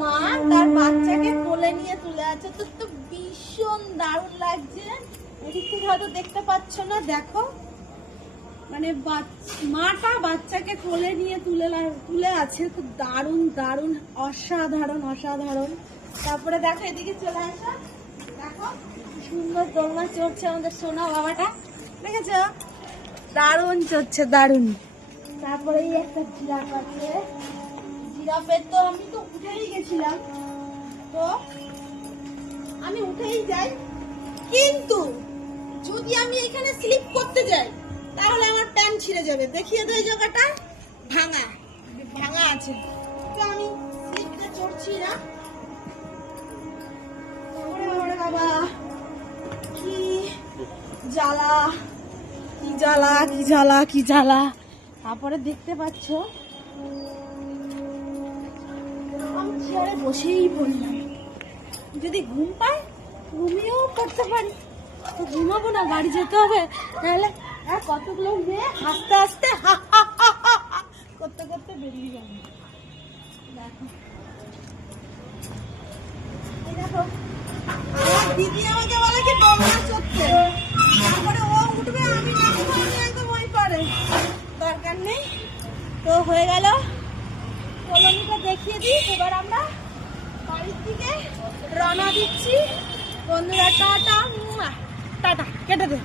মা তার বাচ্চাকে কোলে নিয়ে তুলে আছে, তো ভীষণ দারুণ লাগছে। এদিক থেকে হয়তো দেখতে পাচ্ছ না, দেখো মানে মাটা বাচ্চাকে কোলে নিয়ে তুলে আছে, তো দারুণ দারুণ অসাধারণ অসাধারণ। তারপরে দেখো এদিকে চলে আসা, দেখো সুন্দর দোলনা চড়ছে আমাদের সোনা বাবাটা, দেখেছ দারুণ চড়ছে দারুণ। তারপরে এই একটা জিরাফ আছে, জিরাফের তো আমি তো উঠেই গেছিলাম, তো আমি উঠেই যাই, কিন্তু যদি আমি এখানে স্লিপ করতে যাই তাহলে আমার প্যান্ট ছিঁড়ে যাবে। দেখিয়ে দেয় জায়গাটা ভাঙা ভাঙা আছে, তো আমি স্লিপে চড়ছি না। বাবা কি জ্বালা, কি জ্বালা, কি জ্বালা, কি জ্বালা। তারপরে দেখতে পাচ্ছ আমি চেয়ারে বসেই পড়লাম, যদি ঘুম পাই ঘুমিয়েও পড়তে পারি, তো ঘুমাবো না, বাড়ি যেতে হবে। তাহলে আর কতগুলো মেয়ে হাসতে হাসতে হা হা হা হা হা করতে করতে বেরিয়ে যাবে। দেখো এই দেখো আমার দিদি আমাকে বলে কি দোলনা চড়তে, তারপরে ও উঠবে আমি নামবো, আমি একদম ওই পারে, দরকার নেই। তো হয়ে গেল, কলোনিটা দেখিয়ে দিই, এবার আমরা বাড়ির দিকে রওনা দিচ্ছি। বন্ধুরা টাটা, টাটা কেটে দে।